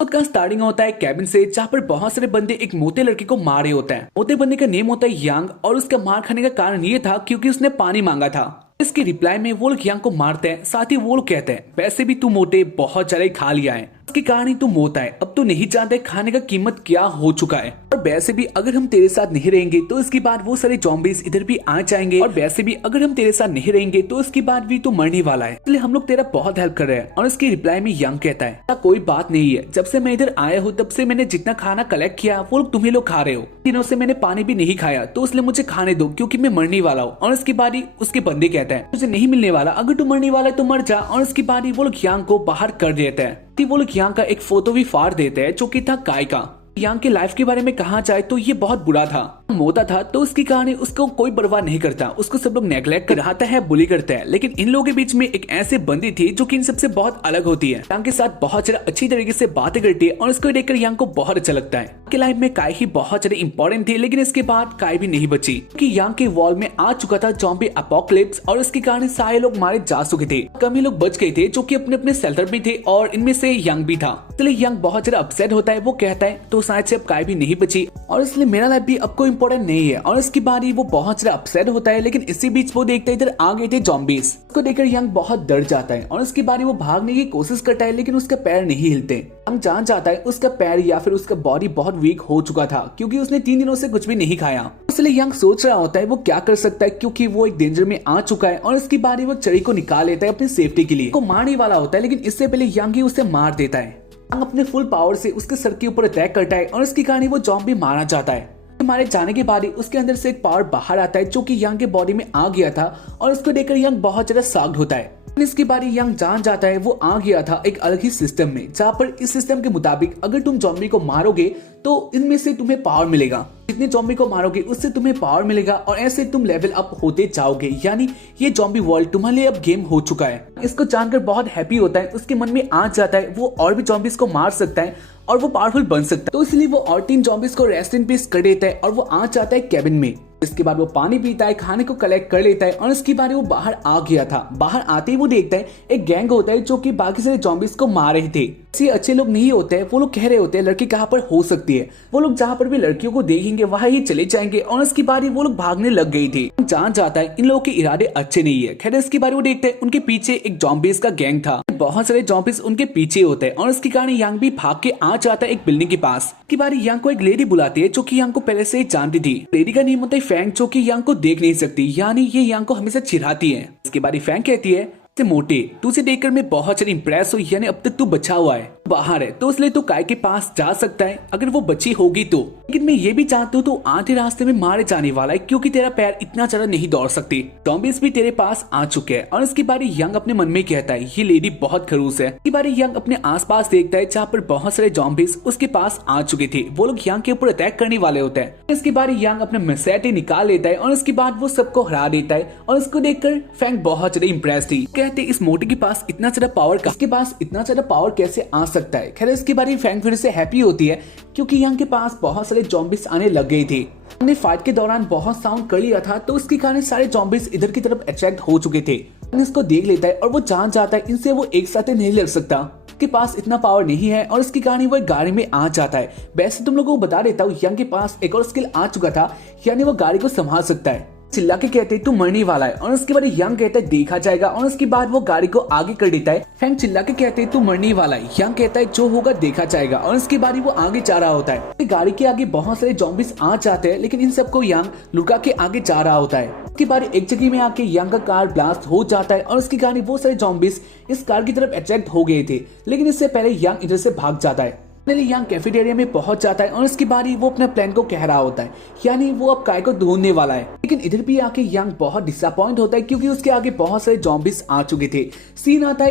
का स्टार्टिंग होता है कैबिन से, जहाँ पर बहुत सारे बंदे एक मोटे लड़के को मार रहे होते हैं। मोटे बंदे का नेम होता है यांग और उसका मार खाने का कारण ये था क्योंकि उसने पानी मांगा था। इसके रिप्लाई में वो लोग यांग को मारते हैं, साथ ही वो लोग कहते हैं वैसे भी तू मोटे बहुत ज्यादा खा लिया है, उसकी कहानी तू मोटा है, अब तो नहीं जानते खाने का कीमत क्या हो चुका है। और वैसे भी अगर हम तेरे साथ नहीं रहेंगे तो इसके बाद वो सारे ज़ॉम्बीज़ इधर भी आ जाएंगे, और वैसे भी अगर हम तेरे साथ नहीं रहेंगे तो इसके बाद भी तू मरने वाला है, इसलिए हम लोग तेरा बहुत हेल्प कर रहे हैं। और इसके रिप्लाई में यांग कहता है कोई बात नहीं है, जब से मैं इधर आया हूँ तब से मैंने जितना खाना कलेक्ट किया वो लोग तुम्हें लोग खा रहे हो, दिनों से मैंने पानी भी नहीं खाया, तो इसलिए मुझे खाने दो क्योंकि मैं मरने वाला हूँ। और इसकी बारी उसके बंदे कहते हैं तुझे नहीं मिलने वाला, अगर तू मरने वाला है तो मर जा। और इसकी बारी वो लोग यांग को बाहर कर देते हैं। वो लोग यांग का एक फोटो भी फाड़ देते हैं जो कि था काय का। यांग के लाइफ के बारे में कहा जाए तो ये बहुत बुरा था, मोटा था, तो उसकी कहानी उसको कोई परवाह नहीं करता, उसको सब लोग नेग्लेक्ट कराता है, बुली करते हैं। लेकिन इन लोगों के बीच में एक ऐसे बंदी थी जो कि इन सबसे बहुत अलग होती है, यांग के साथ बहुत ज्यादा अच्छी तरीके से बातें करती है और उसको देखकर यांग को बहुत अच्छा लगता है। के लाइफ में काय ही बहुत ज्यादा इंपॉर्टेंट थी, लेकिन इसके बाद काय भी नहीं बची कि यांग के वॉल में आ चुका था ज़ॉम्बी अपोकलिप्स और उसकी कहानी सारे लोग मारे जा चुके थे, कम ही लोग बच गए थे जो कि अपने अपने शेल्टर में थे और इनमें से यांग भी था। इसलिए यांग बहुत ज्यादा अपसेट होता है, वो कहता है तो शायद से अब काय भी नहीं बची और इसलिए मेरा लाइफ भी अब कोई इंपॉर्टेंट नहीं है। और इसकी बारी वो बहुत ज्यादा अपसेट होता है, लेकिन इसी बीच वो देखता है इधर आ गए थे ज़ॉम्बीज़, उसको देखकर यांग बहुत डर जाता है और उसकी बारी वो भागने की कोशिश करता है, लेकिन उसके पैर नहीं हिलते। यांग जान जाता है उसका पैर या फिर उसका बॉडी बहुत वीक हो चुका था क्योंकि उसने 3 दिनों से कुछ भी नहीं खाया। इसलिए यांग सोच रहा होता है वो क्या कर सकता है क्योंकि वो एक डेंजर में आ चुका है। और इसकी बारी वो छड़ी को निकाल लेता है अपनी सेफ्टी के लिए, को मारने वाला होता है, लेकिन इससे पहले यांग ही उसे मार देता है। यांग अपने फुल पावर से उसके सर के ऊपर अटैक करता है और उसकी कहानी वो ज़ॉम्बी मारना चाहता है। मारे जाने के बाद ही उसके अंदर से एक पावर बाहर आता है जो कि यांग के बॉडी में आ गया था और इसको देखकर यांग बहुत ज्यादा शॉक्ड होता है। इसकी बारी यांग जान जाता है वो आ गया था एक अलग ही सिस्टम में, जहाँ पर इस सिस्टम के मुताबिक अगर तुम ज़ॉम्बी को मारोगे तो इनमें से तुम्हें पावर मिलेगा, जितने ज़ॉम्बी को मारोगे उससे तुम्हें पावर मिलेगा और ऐसे तुम लेवल अप होते जाओगे, यानी ये ज़ॉम्बी वर्ल्ड तुम्हारे लिए अब गेम हो चुका है। इसको जानकर बहुत हैप्पी होता है, उसके मन में आ जाता है वो और भी ज़ॉम्बीज को मार सकता है और वो पावरफुल बन सकता है, तो इसलिए वो और 3 ज़ॉम्बीज को रेस्ट इन पीस कर देता है और वो आ जाता है कैबिन में। इसके बाद वो पानी पीता है, खाने को कलेक्ट कर लेता है और इसके बाद वो बाहर आ गया था। बाहर आते ही वो देखता है एक गैंग होता है जो कि बाकी सारे ज़ॉम्बीज को मार रहे थे। ऐसे अच्छे लोग नहीं होते हैं, वो लोग कह रहे होते हैं लड़की कहाँ पर हो सकती है, वो लोग जहाँ पर भी लड़कियों को देखेंगे वहाँ ही चले जाएंगे और इसकी बारी वो लोग भागने लग गई थी। जान जाता है इन लोगों के इरादे अच्छे नहीं है। खैर इसकी बारी वो देखते हैं उनके पीछे एक ज़ॉम्बीज का गैंग था, बहुत सारे ज़ॉम्बीज उनके पीछे होते हैं और इसकी कहानी यांग भी भाग के आ जाता है एक बिल्डिंग के पास। की बारी यांग को एक लेडी बुलाती है जो कि यांग को पहले से ही जानती थी। लेडी का नाम होता है फैंग, जो कि यांग को देख नहीं सकती, यानी ये यांग को हमेशा चिढ़ाती है। इसके बारी फैंग कहती है मोटे तुझे देखकर मैं बहुत ज्यादा इंप्रेस हुई, यानी अब तक तू बचा हुआ है, बाहर है, तो इसलिए तू काय के पास जा सकता है अगर वो बची होगी तो। लेकिन मैं ये भी जानता हूँ तू आधे रास्ते में मारे जाने वाला है क्योंकि तेरा पैर इतना ज्यादा नहीं दौड़ सकती। ज़ॉम्बीज़ भी तेरे पास आ चुके हैं। और इसकी बारी यांग अपने मन में कहता है ये लेडी बहुत खड़ूस है। इसकी बारी यांग अपने आसपास देखता है जहाँ पर बहुत सारे ज़ॉम्बीज़ उसके पास आ चुके थे, वो लोग यांग के ऊपर अटैक करने वाले होते हैं। इसकी बारी यांग अपने मैसेटे निकाल लेता है और इसके बाद वो सबको हरा देता है और इसको देखकर फैंग बहुत ज्यादा इंप्रेस थी, कहते इस मोटे के पास इतना ज्यादा पावर, इसके पास इतना ज्यादा पावर कैसे आ सकता है। खैर इसकी बारी फैंग फिर से हैप्पी होती है क्योंकि यांग के पास बहुत सारे ज़ॉम्बीज़ आने लग गए थे। हमने फाइट के दौरान बहुत साउंड कर लिया था तो उसके कारण सारे ज़ॉम्बीज़ इधर की तरफ अट्रैक्ट हो चुके थे। इसको देख लेता है और वो जान जाता है इनसे वो एक साथ नहीं लड़ सकता, के पास इतना पावर नहीं है और इसकी कहानी वो गाड़ी में आ जाता है। वैसे तुम लोगों को बता देता हूँ यांग के पास एक और स्किल आ चुका था, यानी वो गाड़ी को संभाल सकता है। चिल्ला के कहते तू मरने वाला है और उसके बाद यांग कहता है देखा जाएगा और उसके बाद वो गाड़ी को आगे कर देता है। फैंग चिल्ला के कहते तू मरने वाला है, यांग कहता है जो होगा देखा जाएगा और उसके बाद वो आगे जा रहा होता है। गाड़ी के आगे बहुत सारे ज़ॉम्बीज़ आ जाते हैं, लेकिन इन सबको यांग लुका के आगे जा रहा होता है। उसके बाद एक जगह में आके यांग का कार ब्लास्ट हो जाता है और उसकी कहानी वो सारे ज़ॉम्बीज़ इस कार की तरफ अट्रैक्ट हो गए थे, लेकिन इससे पहले यांग इधर से भाग जाता है। यांग कैफेटेरिया में पहुंच जाता है और उसके बाद ही वो अपने प्लान को कह रहा होता है, यानी वो अब काय को ढूंढने वाला है। लेकिन इधर भी आके यांग बहुत डिसअपॉइंट होता है क्योंकि उसके आगे बहुत सारे ज़ॉम्बीज़ आ चुके थे। सीन आता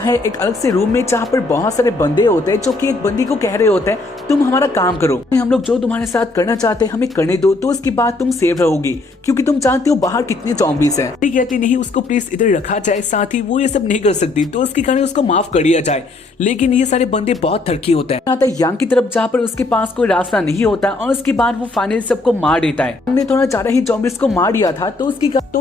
है एक अलग से रूम में जहाँ पर बहुत सारे बंदे होते हैं जो कि एक बंदी को कह रहे होते हैं तुम हमारा काम करो, हम लोग जो तुम्हारे साथ करना चाहते हैं हमें करने दो, तो उसके बाद तुम सेव रहोगी क्योंकि तुम जानते हो बाहर कितने ज़ॉम्बीज़ हैं। कहते नहीं उसको प्लीज इधर रखा जाए, साथ ही वो ये सब नहीं कर सकती तो उसकी कहानी उसको माफ कर दिया जाए। लेकिन ये सारे बंदे बहुत थड़की होते हैं। आता है यांग की तरफ जहाँ पर उसके पास कोई रास्ता नहीं होता और उसके बाद वो फाइनली सबको मार देता है। हमने थोड़ा ज्यादा ही ज़ॉम्बीज़ को मार दिया था तो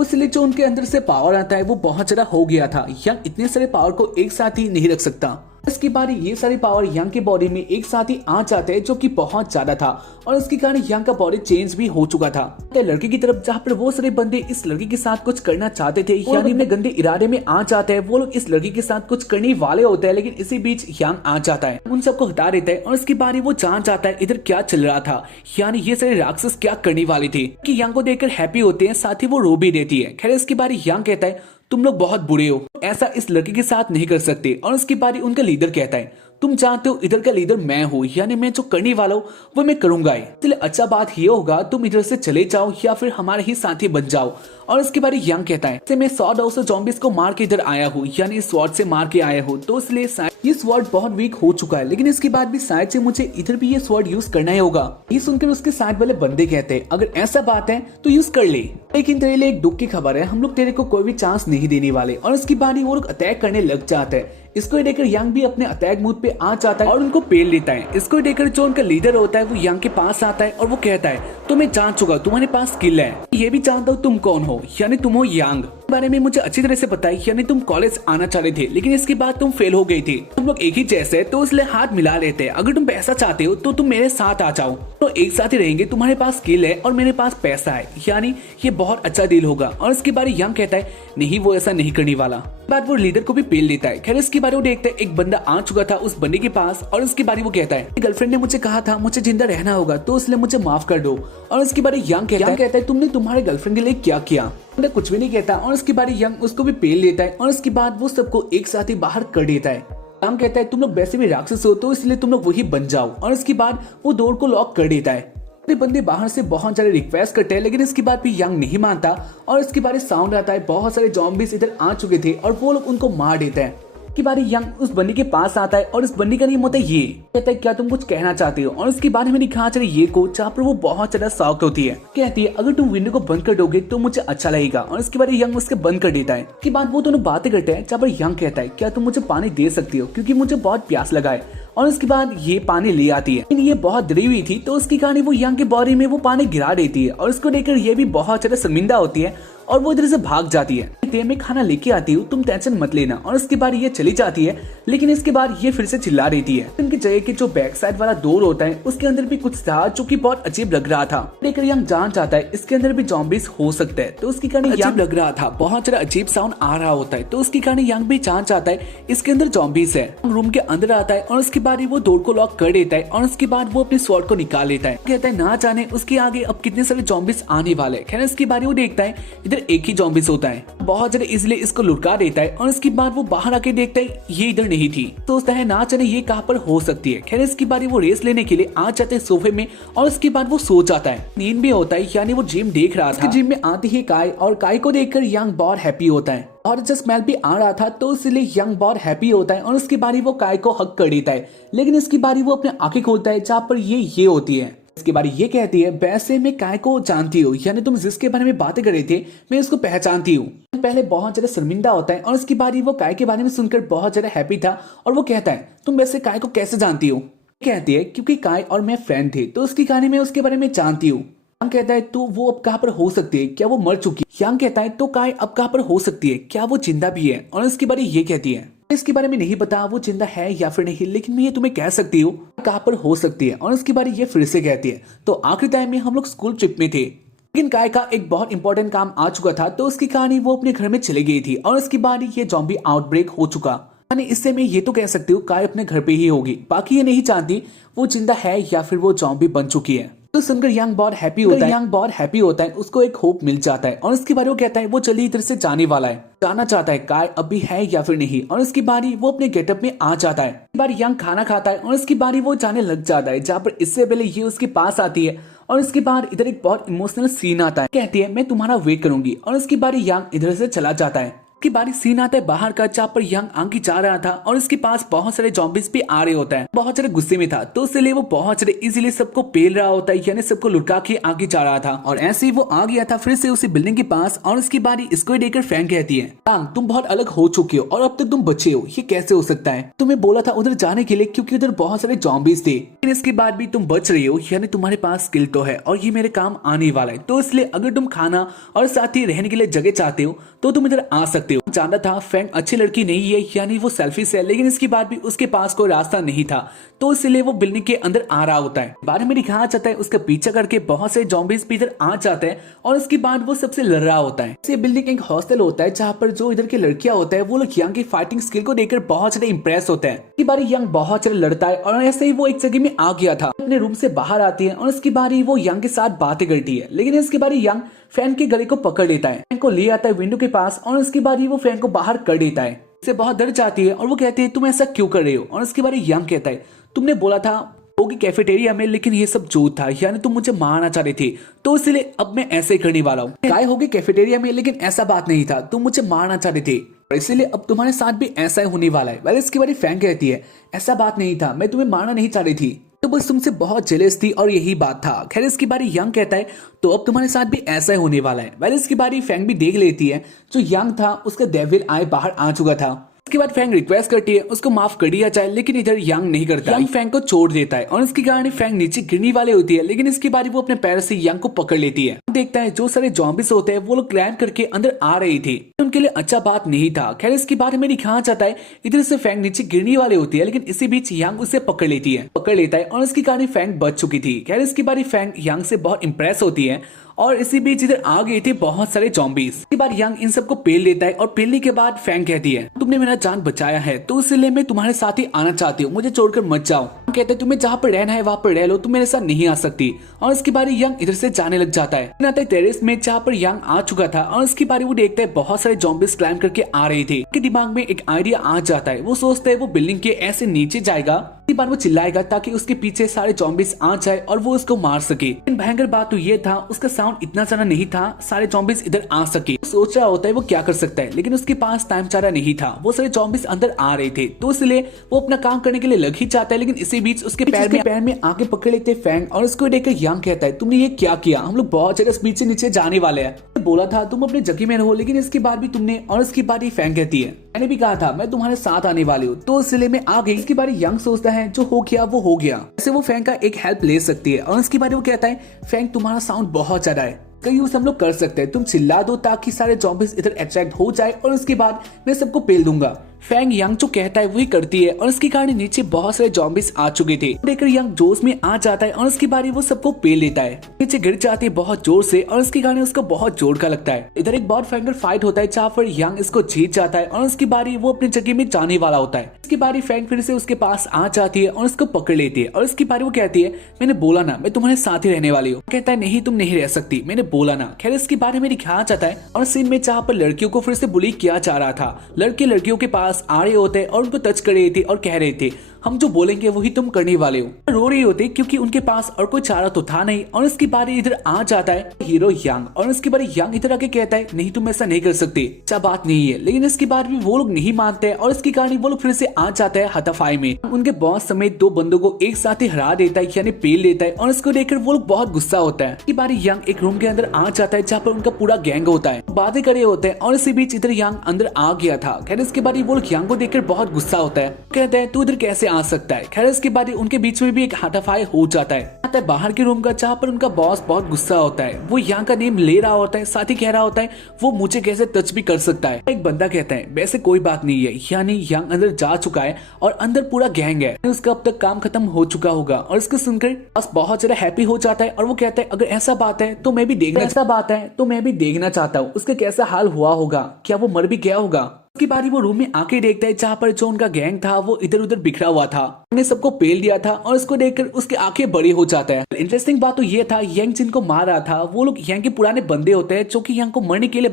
इसलिए जो उनके अंदर से पावर आता है वो बहुत ज्यादा हो गया था। यांग इतने सारे पावर को एक साथ ही नहीं रख सकता। इसके बाद ये सारी पावर यांग के बॉडी में एक साथ ही आ जाते हैं, जो कि बहुत ज्यादा था और उसके कारण यांग का बॉडी चेंज भी हो चुका था लड़के की तरफ, जहाँ पर वो सारे बंदे इस लड़की के साथ कुछ करना चाहते थे, यानी अपने गंदे इरादे में आ जाते हैं। वो लोग इस लड़की के साथ कुछ करने वाले होते हैं, लेकिन इसी बीच यांग आ जाता है, उन सबको हटा देता है और उसके बाद वो जान जाता है इधर क्या चल रहा था, यानी ये सारे राक्षस क्या करने वाले थे कि यांग को देखकर हैप्पी होते हैं, साथ ही वो रो भी देती है। खैर इसके बाद यांग कहता है तुम लोग बहुत बुरे हो, ऐसा इस लड़की के साथ नहीं कर सकते। और उसके बाद उनका लीडर कहता है तुम जानते हो इधर का लीडर मैं हूँ, यानी मैं जो करने वाला हूँ वो मैं करूंगा ही, इसलिए अच्छा बात ये होगा तुम इधर से चले जाओ या फिर हमारे ही साथी बन जाओ। और इसके बाद यांग कहता है मैं 100-200 ज़ॉम्बीज़ को मार के इधर आया हूँ, यानी इस स्वॉर्ड से मार के आया हूँ, तो इसलिए ये स्वॉर्ड बहुत वीक हो चुका है, लेकिन इसके बाद भी शायद से मुझे इधर भी ये स्वॉर्ड यूज करना ही होगा। ये सुनकर उसके साथ वाले बंदे कहते हैं अगर ऐसा बात है तो यूज कर ले, लेकिन तेरे लिए एक दुख की खबर है, हम लोग तेरे को कोई भी चांस नहीं देने वाले। और इसके बाद वो लोग अटैक करने लग जाते हैं। इसको देखकर यांग भी अपने अटैक मूड पे आ जाता है और उनको पेल लेता है। इसको देखकर जो उनका लीडर होता है वो यांग के पास आता है और वो कहता है तो मैं जान चुका तुम्हारे पास स्किल है, ये भी जानता हूँ तुम कौन हो, यानी तुम हो यांग। बारे में मुझे अच्छी तरह से पता है, यानी तुम कॉलेज आना चाह रहे थे लेकिन इसके बाद तुम फेल हो गई थी। तुम लोग एक ही जैसे तो इसलिए हाथ मिला लेते हैं, अगर तुम पैसा चाहते हो तो तुम मेरे साथ आ जाओ, तो एक साथ ही रहेंगे, तुम्हारे पास स्किल है और मेरे पास पैसा है, यानी ये बहुत अच्छा डील होगा। और इसके बारे यांग कहता है नहीं वो ऐसा नहीं करने वाला, बाद वो लीडर को भी पेल देता है। खैर इसके बारे वो देखते हैं एक बंदा आ चुका था उस बंदे के पास और उसके बारे वो कहता है गर्लफ्रेंड ने मुझे कहा था मुझे जिंदा रहना होगा, तो इसलिए मुझे माफ कर दो। और उसके बारे यांग कहता है तुमने तुम्हारे गर्लफ्रेंड के लिए क्या किया, कुछ भी नहीं कहता। और उसके बाद यंग उसको भी पेल लेता है और उसके बाद वो सबको एक साथ ही बाहर कर देता है। यंग कहता है तुम लोग वैसे भी राक्षस हो तो इसलिए तुम लोग वही बन जाओ। और इसके बाद वो डोर को लॉक कर देता है। बंदे बाहर से बहुत सारे रिक्वेस्ट करते हैं, लेकिन इसके बाद भी यंग नहीं मानता और इसके बाद साउंड आता है बहुत सारे ज़ॉम्बीज़ इधर आ चुके थे और वो लोग उनको मार देते हैं। के बारे यंग उस बंदी के पास आता है और इस बंदी का नेम होता है ये, कहता है क्या तुम कुछ कहना चाहते हो। और उसके बाद हमें दिखा चले ये को, जहाँ पर वो बहुत ज्यादा शॉक्ड होती है, कहती है अगर तुम विंडो को बंद कर दोगे तो मुझे अच्छा लगेगा। और इसके बाद यंग उसके बंद कर देता है। के बाद वो दोनों बातें करते हैं, जहाँ पर यंग कहता है क्या तुम मुझे पानी दे सकती हो क्योंकि मुझे बहुत प्यास लगा है। और उसके बाद ये पानी ले आती है, लेकिन ये बहुत डरी हुई थी तो उसकी कहानी वो यंग के बॉडी में वो पानी गिरा देती है। और उसको देखकर ये भी बहुत ज्यादा शर्मिंदा होती है और वो इधर से भाग जाती है। मैं खाना लेके आती हूँ, तुम टेंशन मत लेना। और उसके बाद ये चली जाती है, लेकिन इसके बाद ये फिर से चिल्ला देती है। इनकी जगह के जो बैक साइड वाला डोर होता है उसके अंदर भी कुछ था जो कि बहुत अजीब लग रहा था। देखकर यंग जान चाहता है इसके अंदर भी ज़ॉम्बीज़ हो सकते हैं, तो उसकी कहानी अजीब लग रहा था, बहुत ज्यादा अजीब साउंड आ रहा होता है, तो उसकी कहानी यंग भी जान चाहता है इसके अंदर ज़ॉम्बीज़ है। रूम के अंदर आता है और उसके बाद वो डोर को लॉक कर देता है और उसके बाद वो अपने स्वॉर्ड को निकाल लेता है। कहता है ना जाने उसके आगे अब कितने सारे ज़ॉम्बीज़ आने वाले। खैर इसके बाद वो देखता है इधर एक ही ज़ॉम्बीज़ होता है, बहुत ज्यादा इजिली इसको लुढ़का देता है। और इसके बाद वो बाहर आके देखता है ये इधर नहीं थी, सोचता है ना जाने ये कहाँ पर हो सकती है। खैर इसके बाद वो रेस लेने के लिए आ जाते हैं सोफे में और उसके बाद वो सो जाता है। नींद भी होता है, यानी वो जिम देख रहा था। जिम में आती ही काय, और काय को देखकर यंग बहुत हैप्पी होता है और जब स्मेल भी आ रहा था तो इसलिए यंग बहुत हैप्पी होता है। और उसकी बारी वो काय को हक कर देता है, लेकिन इसकी बारी वो अपने आंखें खोलता है जहाँ पर ये होती है। इसके बारे ये कहती है वैसे मैं काय को जानती हूँ, यानी तुम जिसके बारे में बातें कर रहे थे मैं इसको पहचानती हूँ। पहले बहुत ज्यादा शर्मिंदा होता है और उसकी बारी वो काय के बारे में सुनकर बहुत ज्यादा हैप्पी था और वो कहता है तुम वैसे काय को कैसे जानती हो। कहती है क्योंकि काय और मैं फ्रेंड थे तो उसकी कहानी में उसके बारे में जानती हूँ। यांग कहता है तो वो अब कहाँ पर हो सकती है, क्या वो मर चुकी है। यांग कहता है तो काय अब कहाँ पर हो सकती है, क्या वो जिंदा भी है। और इसके बारे ये कहती है इसके बारे में नहीं पता वो जिंदा है या फिर नहीं, लेकिन मैं ये तुम्हें कह सकती हूँ कहाँ पर हो सकती है। और उसके बारे ये फिर से कहती है तो आखिरी टाइम में हम लोग स्कूल ट्रिप में थे, लेकिन काय का एक बहुत इंपॉर्टेंट काम आ चुका था तो उसकी कहानी वो अपने घर में चली गई थी। और उसके बाद ये ज़ॉम्बी आउटब्रेक हो चुका, यानी इससे मैं ये तो कह सकती हूँ काय अपने घर पे ही होगी। बाकी ये नहीं जानती वो जिंदा है या फिर वो ज़ॉम्बी बन चुकी है। तो सुनकर यंग बहुत हैप्पी होता है, उसको एक होप मिल जाता है। और उसके बारे वो कहता है वो जल्दी इधर से जाने वाला है, जाना चाहता है काय अभी है या फिर नहीं। और उसकी बारी वो अपने गेटअप में आ जाता है। बार यंग खाना खाता है और उसकी बारी वो जाने लग जाता है, जहाँ पर इससे पहले ये उसके पास आती है। और इसके बाद इधर एक बहुत इमोशनल सीन आता है, कहती है मैं तुम्हारा वेट करूंगी। और उसकी बारी यंग इधर से चला जाता है। की बारी सीन आता है बाहर का, जहाँ पर यंग आगे जा रहा था और इसके पास बहुत सारे ज़ॉम्बीज़ भी आ रहे होता है। बहुत सारे गुस्से में था तो इसलिए वो बहुत सारे इजीली सबको पेल रहा होता है, यानी सबको लुढ़का के आगे जा रहा था। और ऐसे ही वो आ गया था फिर से उसी बिल्डिंग के पास। और उसकी बारी इसको देखकर फ्रैंक कहती है यांग तुम बहुत अलग हो चुके हो और अब तक तुम बचे हो, ये कैसे हो सकता है। तुम्हें बोला था उधर जाने के लिए क्योंकि उधर बहुत सारे ज़ॉम्बीज़ थे, लेकिन इसके बाद भी तुम बच रही हो, यानी तुम्हारे पास स्किल तो है और ये मेरे काम आने वाला है। तो इसलिए अगर तुम खाना और साथ ही रहने के लिए जगह चाहते हो तो तुम इधर आ सकते हो। जानता था फैंग अच्छी लड़की नहीं है, यानी वो सेल्फिश है, लेकिन इसके बाद भी उसके पास कोई रास्ता नहीं था, तो इसलिए वो बिल्डिंग के अंदर आ रहा होता है। बाद में दिखाया जाता है उसका पीछा करके बहुत से ज़ॉम्बीज़ भी इधर आ जाते हैं और उसके बाद वो सबसे लड़ रहा होता है। ये बिल्डिंग एक हॉस्टल होता है जहाँ पर जो इधर की लड़कियां होता है वो लोग यंग की फाइटिंग स्किल को देखकर बहुत ज्यादा इंप्रेस होते हैं। इसकी बारी यंग बहुत ज्यादा लड़ता है और ऐसे ही वो एक जगह में आ गया था। अपने रूम से बाहर आती है और उसकी बारी वो यंग के साथ बातें करती है, लेकिन इसकी बारी यंग फैन के गले को पकड़ लेता है, फैन को ले आता है विंडो के पास और उसकी बारी वो फैन को बाहर कर देता है। इससे बहुत डर जाती है और वो कहती है तुम ऐसा क्यों कर रहे हो, और उसकी बारी यंग कहता है तुमने बोला था होगी कैफेटेरिया में, लेकिन ये सब झूठ था, यानी तुम मुझे मारना चाह रही थी, तो इसलिए अब मैं ऐसे ही करने वाला हूँ। गाय होगी कैफेटेरिया में, लेकिन ऐसा बात नहीं था, तुम मुझे मारना चाह रहे थे, इसलिए अब तुम्हारे साथ भी ऐसा ही होने वाला है। वेल इसकी बारी फैंग कहती है ऐसा बात नहीं था, मैं तुम्हें मारना नहीं चाह रही थी, तो बस तुमसे बहुत जेलस थी और यही बात था। खैर इसकी बारी यंग कहता है तो अब तुम्हारे साथ भी ऐसा ही होने वाला है। वेल इसकी बारी फैंग भी देख लेती है जो यंग था उसका डेविल आई बाहर आ चुका था। इसके बाद फैंग रिक्वेस्ट करती है उसको माफ कर दिया जाए, लेकिन इधर यंग नहीं करता। यंग फैंग को छोड़ देता है और इसके कारण फैंग नीचे गिरने वाले होती है, लेकिन इसकी बारी वो अपने पैर से यंग को पकड़ लेती है। देखता है जो सारे ज़ॉम्बीज़ होते हैं वो लोग लैंड करके अंदर आ रही थी, उनके लिए अच्छा बात नहीं था। खैर इसके बारे में दिखाया जाता है इधर से फैंग नीचे गिरने वाले होती है, लेकिन इसी बीच यंग उसे पकड़ लेता है और इसके कारण फैंग बच चुकी थी। खैर इसकी बारी फैंग यंग से बहुत इंप्रेस होती है और इसी बीच इधर आ गए थे बहुत सारे ज़ॉम्बीज़। इसके बाद यंग इन सबको पेल लेता है और पेलने के बाद फैंग कहती है तुमने मेरा जान बचाया है तो इसलिए मैं तुम्हारे साथ ही आना चाहती हूँ, मुझे छोड़कर मत जाओ। कहते हैं तुम्हें जहाँ पर रहना है वहाँ पर रह लो, तुम मेरे साथ नहीं आ सकती। और इसकी बारी यंग इधर से जाने लग जाता है टेरेस में जहाँ पर यंग आ चुका था और इसकी बारी वो देखता है बहुत सारे ज़ॉम्बीज़ क्लाइंब करके आ रहे थे। उसके दिमाग में एक आइडिया आ जाता है, वो सोचता है वो बिल्डिंग के ऐसे नीचे जाएगा, बार वो चिल्लाएगा ताकि उसके पीछे सारे ज़ॉम्बीज़ आ जाए और वो उसको मार सके। लेकिन भयंकर बात तो ये था उसका साउंड इतना ज्यादा नहीं था सारे ज़ॉम्बीज़ इधर आ सके। सोच रहा होता है वो क्या कर सकता है, लेकिन उसके पास टाइम चारा नहीं था, वो सारे ज़ॉम्बीज़ अंदर आ रहे थे, तो इसलिए वो अपना काम करने के लिए लग ही जाता है। लेकिन इसी बीच उसके पैर में आके पकड़ लेते फैंग और उसको देखकर यंग कहता है तुमने ये क्या किया, हम लोग बहुत ज्यादा स्पीड से नीचे जाने वाले हैं, बोला था तुम अपने जगह में रहो, लेकिन इसके बाद भी तुमने। और इसकी बारी फैंग कहती है मैंने भी कहा था मैं तुम्हारे साथ आने वाली हूँ, तो इसलिए मैं आ गई। इसकी बारी यंग सोचता है जो हो गया वो हो गया, ऐसे वो फैंग का एक हेल्प ले सकती है। और इसकी बारी वो कहता है फैंग तुम्हारा साउंड बहुत ज्यादा है, कहीं यूज हम लोग कर सकते हैं, तुम चिल्ला दो ताकि सारे ज़ॉम्बीज़ इधर अट्रैक्ट हो जाए और उसके बाद मैं सबको पेल दूंगा। फैंग यंग जो कहता है वही करती है और इसके कारण नीचे बहुत सारे ज़ॉम्बीज़ आ चुके थे। देखकर यंग जोश में आ जाता है और उसकी बारी वो सबको पेल लेता है, नीचे गिर जाते हैं बहुत जोर से और इसके कारण उसको बहुत जोर का लगता है। इधर एक बहुत भयंकर फाइट होता है जहाँ पर यंग इसको जीत जाता है और उसकी बारी वो अपनी जगह में जाने वाला होता है। इसकी बारी फैंग फिर से उसके पास आ जाती है और उसको पकड़ लेती है और इसकी बारी वो कहती है मैंने बोला ना मैं तुम्हारे साथ ही रहने वाली हूँ। कहता है नहीं तुम नहीं रह सकती, मैंने बोला ना। खैर इसके बारे में दिखाया जाता है और सीन में जहाँ पर लड़कियों को फिर से बुली किया जा रहा था, लड़के लड़कियों के पास आ रहे होते और उनको टच कर रहे थे और कह रहे थे हम जो बोलेंगे वही तुम करने वाले हो। रो रही होती क्योंकि उनके पास और कोई चारा तो था नहीं। और इसकी बारी इधर आ जाता है हीरो यंग और इसकी बारी यंग इधर आके कहता है नहीं तुम ऐसा नहीं कर सकते, अच्छा बात नहीं है। लेकिन इसकी बार भी वो लोग नहीं मानते और इसकी कहानी वो लोग फिर से आ जाता है हाथापाई में। उनके बॉस समेत दो बंदों को एक साथ ही हरा देता है यानी पेल लेता है और इसको देखकर वो लोग बहुत गुस्सा होता है। इसकी बारी यंग एक रूम के अंदर आ जाता है जहाँ पर उनका पूरा गैंग होता है, बातें करे होते हैं और इसी बीच इधर यंग अंदर आ गया था। खैर इसके बाद वो लोग यंग को देखकर बहुत गुस्सा होता है, कहते हैं तू इधर कैसे आ सकता है। खैर इसके बाद उनके बीच में भी एक हाथापाई हो जाता है बाहर के रूम का जहाँ पर उनका बॉस बहुत गुस्सा होता है, वो यंग का नेम ले रहा होता है, साथ ही कह रहा होता है वो मुझे कैसे टच भी कर सकता है। एक बंदा कहता है वैसे कोई बात नहीं है, यानी यंग अंदर जा चुका है और अंदर पूरा गैंग है, उसका अब तक काम खत्म हो चुका होगा। और इसको सुनकर बस बहुत ज्यादा हैप्पी हो जाता है और वो कहता है अगर ऐसा बात है तो मैं भी देखना चाहता हूँ उसका कैसा हाल हुआ होगा, क्या वो मर भी गया होगा। उसकी बारी वो रूम में आके देखता है जहाँ पर जो उनका गैंग था वो इधर उधर बिखरा हुआ था, उन्हें सबको पेल दिया था और उसको देखकर उसकी आंखें बड़ी हो जाता है। इंटरेस्टिंग बात तो ये था यंग जिनको मार रहा था वो लोग यंग के पुराने बंदे होते हैं जो कि यंग को मरने के लिए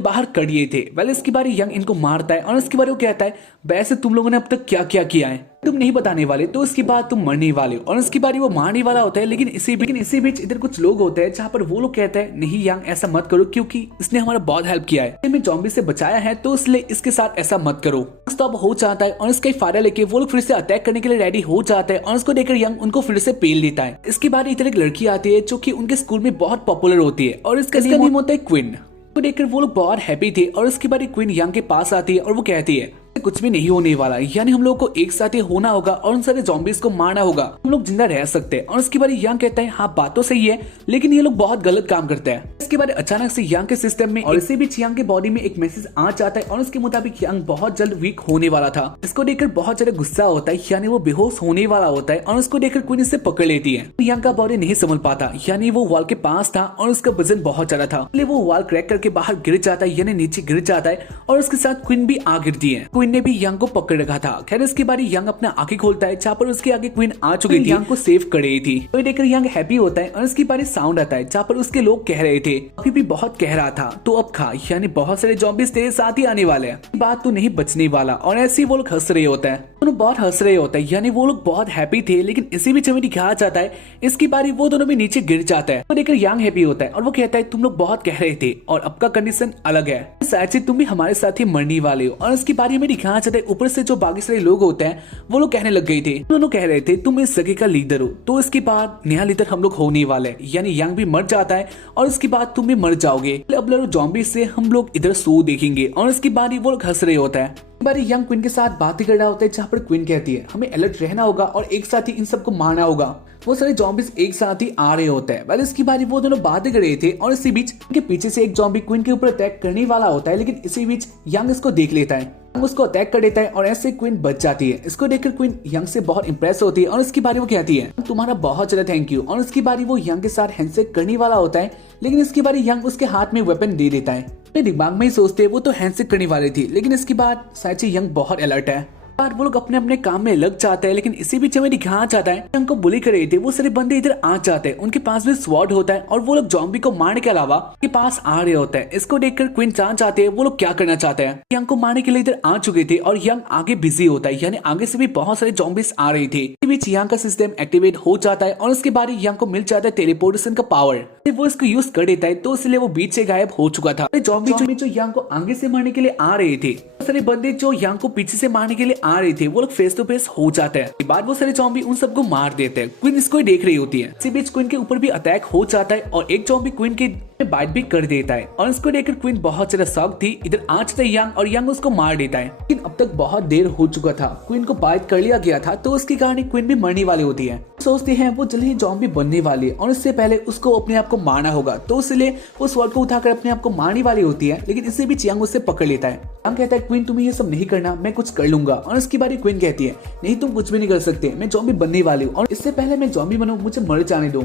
बाहर कर दिए थे। वेल इसकी बारी यंग इनको मारता है और इसके बारे वो कहता है वैसे तुम लोगों ने अब तक क्या क्या किया है, तुम नहीं बताने वाले तो इसके बाद तुम मरने वाले हो। और इसकी बारी वो मारने वाला होता है, लेकिन इसी बीच इधर कुछ लोग होते हैं जहाँ पर वो लोग कहते हैं नहीं यंग ऐसा मत करो क्योंकि इसने हमारा बहुत हेल्प किया है, हमें ज़ॉम्बी से बचाया है, तो इसलिए इसके साथ ऐसा मत करो। स्टॉप हो जाता है और इसका फायदा लेके वो लोग फिर से अटैक करने के लिए रेडी हो जाते हैं और इसको देखकर यंग उनको फिर से पेल देता है। इसके बाद इधर एक लड़की आती है जो कि उनके स्कूल में बहुत पॉपुलर होती है और इसका नेम होता है क्वीन। तो देखकर वो लोग बहुत हैप्पी थे और इसके बाद क्वीन यंग के पास आती है और वो कहती है कुछ भी नहीं होने वाला, यानी हम लोग को एक साथ ही होना होगा और उन सारे ज़ॉम्बीज को मारना होगा, हम लोग जिंदा रह सकते हैं। और उसके बाद यांग कहता है हाँ बात तो सही है, लेकिन ये लोग बहुत गलत काम करते हैं। इसके बाद अचानक से यांग के सिस्टम में और इसी बीच यांग के बॉडी में एक मैसेज आ जाता है और उसके मुताबिक यांग बहुत जल्द वीक होने वाला था। इसको देखकर बहुत ज्यादा गुस्सा होता है, यानी वो बेहोश होने वाला होता है और उसको देखकर क्वीन इससे पकड़ लेती है। यांग का बॉडी नहीं संभल पाता, यानी वो वॉल के पास था और उसका वजन बहुत ज्यादा था, इसलिए वो वॉल क्रैक करके बाहर गिर जाता है, यानी नीचे गिर जाता है और उसके साथ क्वीन भी आ गिरती है। क्वीन ने भी यांग को पकड़ रखा था। खैर इसके बाद यांग अपना आंखें खोलता है, जहाँ पर उसके आगे क्वीन आ चुकी थी, यांग को सेव कर रही थी। तो देखकर यांग हैप्पी होता है और उसके बाद साउंड आता है जहाँ पर उसके लोग कह रहे थे अभी भी बहुत कह रहा था तो अब खा, यानी बहुत सारे ज़ॉम्बीज तेरे साथ ही आने वाले हैं, बात तो नहीं बचने वाला। और ऐसे ही वो लोग हंस रहे होते हैं, दोनों बहुत हंस रहे होते हैं, यानी वो लोग बहुत हैप्पी थे। लेकिन इसी बीच में दिखाया जाता है इसकी बारी वो दोनों भी नीचे गिर जाता है। तो देखकर यांग हैप्पी होता है और वो कहता है तुम लोग बहुत कह रहे थे और अब का कंडीशन अलग है, शायद से तुम भी हमारे साथ ही मरने वाले हो। और उसकी बारी में दिखाया जाता है ऊपर से जो बाकी सारे लोग होते हैं वो लोग कहने लग गए थे, दोनों कह रहे थे तुम इस जगह का लीडर हो, तो इसके बाद नया लीडर हम लोग होने वाले, यानी यांग भी मर जाता है और इसके बाद तुम भी मर जाओगे। अब लड़ो ज़ॉम्बी से हम लोग इधर शो देखेंगे। और इसकी बारी वो लोग हंस रहे होता है। बारी यंग क्वीन के साथ बातें कर रहा होता है, जहाँ पर क्वीन कहती है हमें अलर्ट रहना होगा और एक साथ ही इन सबको मारना होगा। वो सारे ज़ॉम्बीज एक साथ ही आ रहे होते हैं। वेल इसकी बारी वो दोनों बातें कर रहे थे और इसी बीच उनके पीछे से एक ज़ॉम्बी क्वीन के ऊपर अटैक करने वाला होता है, लेकिन इसी बीच यंग इसको देख लेता है, उसको अटैक कर देता है और ऐसे क्वीन बच जाती है। इसको देखकर क्वीन यंग से बहुत इंप्रेस होती है और इसकी बारी वो कहती है तुम्हारा बहुत ज्यादा थैंक यू। और इसकी बारी वो यंग के साथ हैंडशेक करने वाला होता है, लेकिन इसकी बारी यंग उसके हाथ में वेपन दे देता है। अपने दिमाग में ही सोचते वो तो हैंडशेक करने वाली थी, लेकिन इसके बाद शायद से यंग बहुत अलर्ट है। वो लोग अपने अपने काम में लग जाते हैं, लेकिन इसी बीच में दिखाया जाता है उनको बुली कर रहे थे वो सारे बंदे इधर आ जाते हैं, उनके पास भी स्वॉर्ड होता है और वो लोग ज़ॉम्बी को मारने के अलावा के पास आ रहे होते हैं। इसको देखकर क्वीन जान चाहते हैं वो लोग क्या करना चाहते हैं। यंग को मारने के लिए इधर आ चुके थे और यंग आगे बिजी होता है, यानी आगे से भी बहुत सारे ज़ॉम्बीज आ रहे थे। इसी बीच यंग का सिस्टम एक्टिवेट हो जाता है और उसके बाद यंग को मिल जाता है टेलीपोर्टेशन का पावर। वो इसको यूज कर देता है, तो इसलिए वो बीच से गायब हो चुका था। ज़ॉम्बी जो यंग को आगे से मारने के लिए आ रहे थे, सारे बंदे जो यंग को पीछे से मारने के लिए आ रहे थे वो लोग फेस टू फेस हो जाते हैं। बाद वो सारे ज़ॉम्बी उन सबको मार देते हैं। क्वीन इसको ही देख रही होती है। इसी बीच क्वीन के ऊपर भी अटैक हो जाता है और एक ज़ॉम्बी क्वीन के बाइट भी कर देता है और इसको देखकर क्वीन बहुत ज्यादा शॉक थी। इधर आ जाता है यंग और यंग उसको मार देता है, लेकिन अब तक बहुत देर हो चुका था, क्वीन को बाइट कर लिया गया था, तो उसके कारण क्वीन भी मरने वाली होती है। सोचते हैं वो जल्द ही ज़ॉम्बी बनने वाली है और इससे पहले उसको अपने आप को मारना होगा, तो इसलिए वो स्वॉर्ड को उठाकर अपने आप को मारने वाली होती है, लेकिन इसी बीच यंग उससे पकड़ लेता है। यंग कहता है क्वीन तुम्हें ये सब नहीं करना, मैं कुछ कर लूंगा। और इसकी बारी क्वीन कहती है नहीं तुम कुछ भी नहीं कर सकते, मैं ज़ॉम्बी बनने वाली हूँ और इससे पहले मैं ज़ॉम्बी बनूं मुझे मर जाने दो।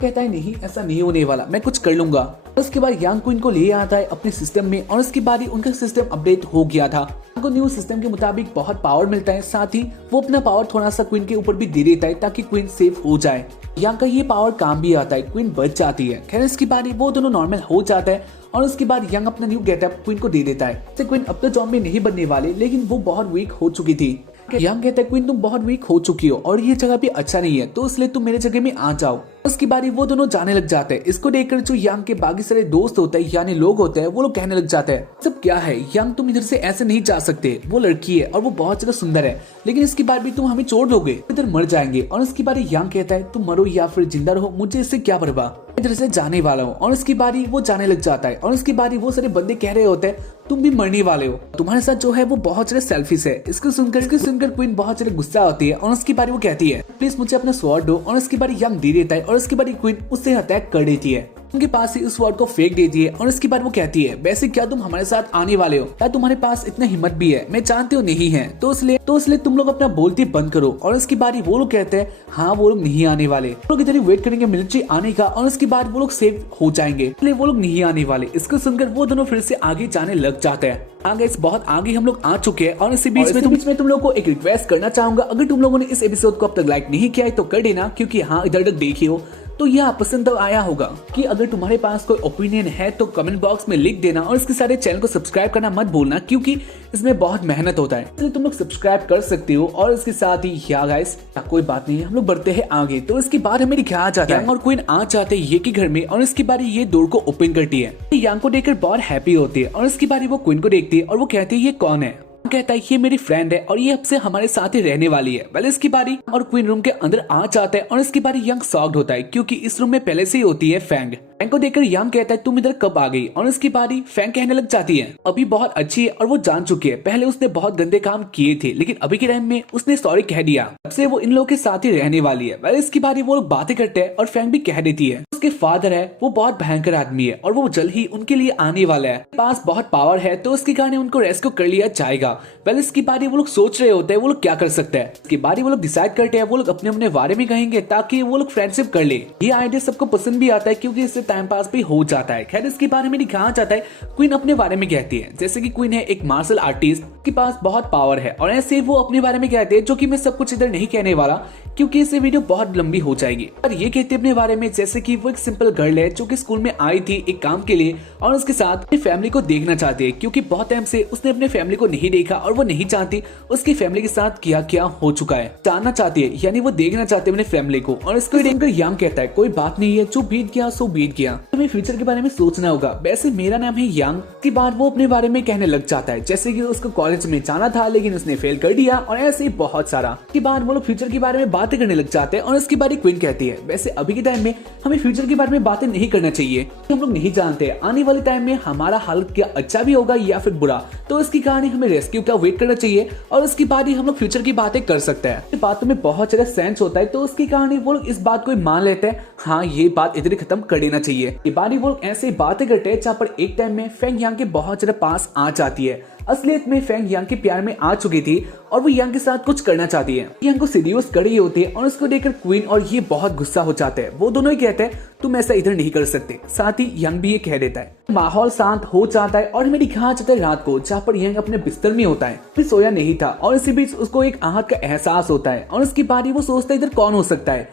कहता है नहीं ऐसा नहीं होने वाला, मैं कुछ कर लूंगा। उसके बाद यंग क्वीन को ले आता है अपने सिस्टम में और उसके बाद ही उनका सिस्टम अपडेट हो गया था। उनको न्यू सिस्टम के मुताबिक बहुत पावर मिलता है, साथ ही वो अपना पावर थोड़ा सा क्वीन के ऊपर भी दे देता है ताकि क्वीन सेफ हो जाए। यंग का ये पावर काम भी आता है, क्वीन बच जाती है। खैर इसके बाद वो दोनों नॉर्मल हो जाता है और उसके बाद यंग अपना न्यू गेटअप क्वीन को दे देता है। क्वीन अब तो ज़ॉम्बी नहीं बनने वाले, लेकिन वो बहुत वीक हो चुकी थी। यंग कहता है क्वीन तुम बहुत वीक हो चुकी हो और ये जगह भी अच्छा नहीं है, तो इसलिए तुम मेरे जगह में आ जाओ। उसकी बारी वो दोनों जाने लग जाते हैं। इसको देखकर जो यंग के बाकी सारे दोस्त होते हैं यानी लोग होते हैं वो लोग कहने लग जाते हैं सब क्या है यंग, तुम इधर से ऐसे नहीं जा सकते, वो लड़की है और वो बहुत ज्यादा सुंदर है, लेकिन इसके बाद भी तुम हमें छोड़ दोगे, इधर मर जाएंगे। और इसकी बारी यंग कहता है तुम मरो या फिर जिंदा रहो, मुझे इससे क्या परवाह, इधर से जाने वाला हूँ। और इसकी बारी वो जाने लग जाता है और इसकी बारी वो सारे बंदे कह रहे होते हैं तुम भी मरने वाले हो, तुम्हारे साथ जो है वो बहुत ज्यादा सेल्फिश है। इसको सुनकर क्वीन बहुत ज्यादा गुस्सा होती है और उसकी बारी वो कहती है प्लीज मुझे अपना स्वॉर्ड दो। और उसकी बारी यंग दे देता है और उसकी बारी क्वीन उससे अटैक कर देती है, उनके पास ही उस स्वॉर्ड को फेंक देती है। और इसके बाद वो कहती है वैसे क्या तुम हमारे साथ आने वाले हो, क्या तुम्हारे पास इतना हिम्मत भी है, मैं जानती हूँ नहीं है, तो इसलिए तुम लोग अपना बोलती बंद करो। और इसकी बारी वो लोग कहते हैं हाँ वो लोग नहीं आने वाले, लोग इधर ही वेट करेंगे मिलिट्री आने का और उसके बाद वो लोग सेफ हो जाएंगे, इसलिए वो लोग नहीं आने वाले। इसको सुनकर वो दोनों फिर से आगे जाने लग जाते हैं। आगे बहुत आगे हम लोग आ चुके हैं और इसी बीच में तुम लोग को एक रिक्वेस्ट करना चाहूंगा, अगर तुम लोगों ने इस एपिसोड को अब तक लाइक नहीं किया है तो कर देना, क्योंकि हाँ इधर तक देखी हो तो यह पसंद तो आया होगा। कि अगर तुम्हारे पास कोई ओपिनियन है तो कमेंट बॉक्स में लिख देना और इसके सारे चैनल को सब्सक्राइब करना मत भूलना, क्योंकि इसमें बहुत मेहनत होता है, इसलिए तुम लोग सब्सक्राइब कर सकते हो। और इसके साथ ही या गाइस कोई बात नहीं है, हम लोग बढ़ते हैं आगे। तो इसके बाद हमें दिखाया जाता है और क्वीन आ जाते हैं ये के घर में और इसकी बारी ये डोर को ओपन करती है। यांग को देखकर बहुत हैप्पी होती है और इसकी बारी वो क्वीन को देखती है और वो कहती है ये कौन है, कहता है ये मेरी फ्रेंड है और ये अब से हमारे साथ ही रहने वाली है। पहले इसकी बारी और क्वीन रूम के अंदर आ जाता है और इसकी बारी यंग शॉक्ड होता है, क्योंकि इस रूम में पहले से ही होती है फैंग। फैंग को देखकर यांग कहता है तुम इधर कब आ गई, और उसकी बारी फैंग कहने लग जाती है अभी बहुत अच्छी है और वो जान चुकी है पहले उसने बहुत गंदे काम किए थे, लेकिन अभी के टाइम में उसने सॉरी कह दिया, अब से वो इन लोगों के साथ ही रहने वाली है। वह इसकी बारी वो लोग बातें करते हैं और फैंग भी कह देती है उसके फादर है वो बहुत भयंकर आदमी है और वो जल्द ही उनके लिए आने वाला है, पास बहुत पावर है तो उसके कारण उनको रेस्क्यू कर लिया जाएगा। वेल इसकी बारी वो लोग सोच रहे होते हैं वो लोग क्या कर सकते हैं। इसकी बारी वो लोग डिसाइड करते हैं वो लोग अपने अपने बारे में कहेंगे ताकि वो लोग फ्रेंडशिप कर ले। ये आइडिया सबको पसंद भी आता है क्योंकि इससे टाइम पास भी हो जाता है। खैर इसके बारे में दिखाना चाहता है क्वीन अपने बारे में कहती है जैसे कि क्वीन है एक मार्शल आर्टिस्ट के पास बहुत पावर है, और ऐसे वो अपने बारे में कहते हैं जो कि मैं सब कुछ इधर नहीं कहने वाला क्योंकि इससे वीडियो बहुत लंबी हो जाएगी। और ये कहते अपने बारे में जैसे कि वो एक सिंपल गर्ल है जो कि स्कूल में आई थी एक काम के लिए और उसके साथ अपनी फैमिली को देखना चाहती है क्योंकि बहुत टाइम से उसने अपने फैमिली को नहीं देखा और वो नहीं चाहती उसकी फैमिली के साथ क्या क्या हो चुका है, जानना चाहती है, यानी वो देखना चाहते हैं अपने फैमिली को। और इसको देखकर यांग कहता है कोई बात नहीं है, जो बीत गया सो बीत गया, तुम्हें फ्यूचर के बारे में सोचना होगा। वैसे मेरा नाम है यांग। की बात वो अपने बारे में कहने लग जाता है जैसे कि उसको कॉलेज में जाना था लेकिन उसने फेल कर दिया, और ऐसे ही बहुत सारा। की बात वो लोग फ्यूचर के बारे में बातें करने लग जाते हैं और इसकी बारी क्वीन कहती है वैसे अभी के टाइम में हमें फ्यूचर के बारे में बातें नहीं करना चाहिए, हम लोग नहीं जानते आने वाले टाइम में हमारा हालत क्या अच्छा भी होगा या फिर बुरा, तो इसकी कहानी हमें रेस्क्यू का वेट करना चाहिए और उसकी बारी हम लोग फ्यूचर की बातें कर सकते हैं। बातों में बहुत ज्यादा सेंस होता है तो उसकी कहानी वो लोग इस बात को मान लेते हैं हाँ ये बात इधर खत्म कर देना चाहिए। ये बारी वो लोग ऐसे बातें करते हैं जहाँ पर एक टाइम में फेंग यांग के बहुत ज्यादा पास आ जाती है। असलियत में फेंग यांग के प्यार में आ चुकी थी और वो यांग के साथ कुछ करना चाहती है। यांग को सीरियस कर रही होती है और उसको देखकर क्वीन और ये बहुत गुस्सा हो जाते हैं। वो दोनों ही कहते हैं तुम ऐसा इधर नहीं कर सकते, साथ ही यांग भी ये कह देता है। माहौल शांत हो जाता है और हमें दिखाया जाता है रात को जहाँ पर यांग अपने बिस्तर में होता है, फिर सोया नहीं था और इसी बीच उसको एक आहत का एहसास होता है और उसकी बारी वो सोचता है इधर कौन हो सकता है,